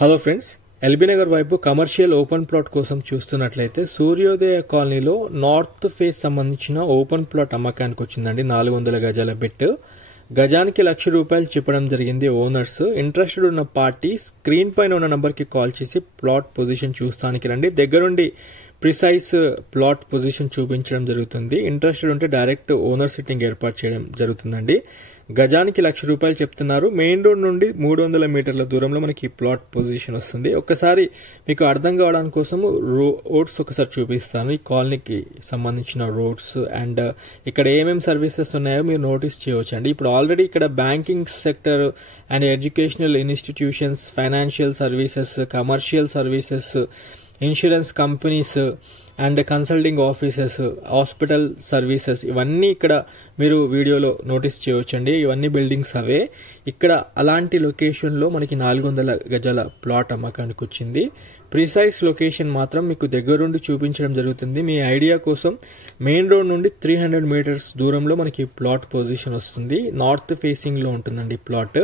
Hello friends, LB Nagar వైపు commercial open plot కోసం చూస్తున్నట్లయితే సూర్యోదయ కాలనీలో నార్త్ ఫేస్ సంబంధించిన ఓపెన్ ప్లాట్ అమ్మకానికి వచ్చిందండి. 400 గజాల బెట్. గజానికి ₹1,00,000 చెప్పడం జరిగింది ఓనర్స్. ఇంట్రెస్టెడ్ ఉన్న పార్టీ స్క్రీన్ పైన ఉన్న నంబర్ కి కాల్ చేసి ప్లాట్ పొజిషన్ చూస్తానికి రండి. దగ్గరుండి ప్రిసైజ్ ప్లాట్ పొజిషన్ చూపించడం జరుగుతుంది. ఇంట్రెస్టెడ్ ఉంటే డైరెక్ట్ ఓనర్ సిట్టింగ్ ఏర్పాటు చేయడం జరుగుతుందండి. గజానికి ₹1,00,000 చెప్తున్నారు. మెయిన్ రోడ్ నుండి 300 మీటర్ల దూరంలో మనకి ప్లాట్ పొజిషన్ వస్తుంది. ఒక్కసారి మీకు అర్థం కావడానికి కోసం రోడ్స్ ఒకసారి చూపిస్తాను. ఈ కాలనీకి సంబంధించిన రోడ్స్ అండ్ ఇక్కడ ఏమేమి సర్వీసెస్ ఉన్నాయో మీరు నోటీస్ చేయవచ్చండి. ఇప్పుడు ఆల్రెడీ ఇక్కడ banking sector and educational institutions, financial services, commercial services, insurance companies and consulting offices, hospital services ఇవన్నీ ఇక్కడ మీరు వీడియోలో నోటీస్ చేయవచ్చండి. ఇవన్నీ బిల్డింగ్స్ అవే. ఇక్కడ అలాంటి లొకేషన్లో మనకి 400 గజాల ప్లాట్ అమ్మకానికి వచ్చింది. ప్రిసైజ్ లొకేషన్ మాత్రం మీకు దగ్గరుండి చూపించడం జరుగుతుంది. మీ ఐడియా కోసం మెయిన్ రోడ్ నుండి 300 మీటర్స్ దూరంలో మనకి ప్లాట్ పొజిషన్ వస్తుంది. నార్త్ ఫేసింగ్ లో ఉంటుందండి ప్లాట్.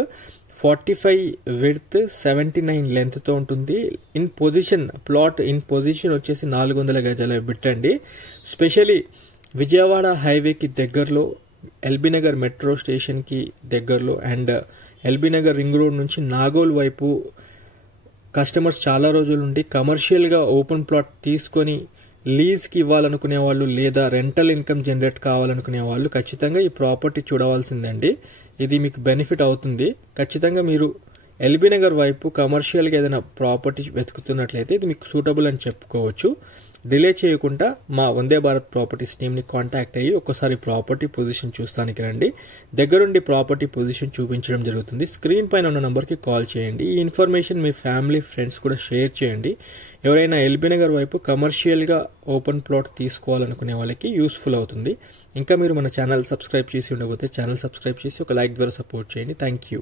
45 విడ్త్, 79 లెంత్ తో ఉంటుంది. In position plot in position వచ్చేసి 400 గజాల బిట్ అండి. స్పెషలీ విజయవాడ హైవేకి దగ్గరలో, ఎల్బీ నగర్ మెట్రో స్టేషన్ కి దగ్గరలో and LB Nagar ring road నుంచి నాగోల్ వైపు కస్టమర్స్ చాలా రోజుల నుండి కమర్షియల్ గా ఓపెన్ ప్లాట్ తీసుకొని లీజ్ కి ఇవ్వాలనుకునే వాళ్ళు లేదా రెంటల్ ఇన్కమ్ జనరేట్ కావాలనుకునే వాళ్ళు ఖచ్చితంగా ఈ ప్రాపర్టీ చూడవలసిందండి. ఇది మీకు బెనిఫిట్ అవుతుంది. ఖచ్చితంగా మీరు ఎల్బీ నగర్ వైపు కమర్షియల్ గా ఏదైనా ప్రాపర్టీ వెతుకుతున్నట్లయితే ఇది మీకు సూటబుల్ అని చెప్పుకోవచ్చు. డిలే చేయకుండా మా వందే భారత్ ప్రాపర్టీస్ టీమ్ ని కాంటాక్ట్ అయ్యి ఒకసారి ప్రాపర్టీ పొజిషన్ చూస్తానికి రండి. దగ్గరుండి ప్రాపర్టీ పొజిషన్ చూపించడం జరుగుతుంది. స్క్రీన్ పైన ఉన్న నంబర్ కి కాల్ చేయండి. ఈ ఇన్ఫర్మేషన్ మీ ఫ్యామిలీ ఫ్రెండ్స్ కూడా షేర్ చేయండి. ఎవరైనా ఎల్బీ నగర్ వైపు కమర్షియల్ గా ఓపెన్ ప్లాట్ తీసుకోవాలనుకునే వాళ్ళకి యూస్ఫుల్ అవుతుంది. ఇంకా మీరు మన ఛానల్ సబ్స్క్రైబ్ చేసి ఉండకపోతే ఛానల్ సబ్స్క్రైబ్ చేసి ఒక లైక్ ద్వారా సపోర్ట్ చేయండి. Thank you.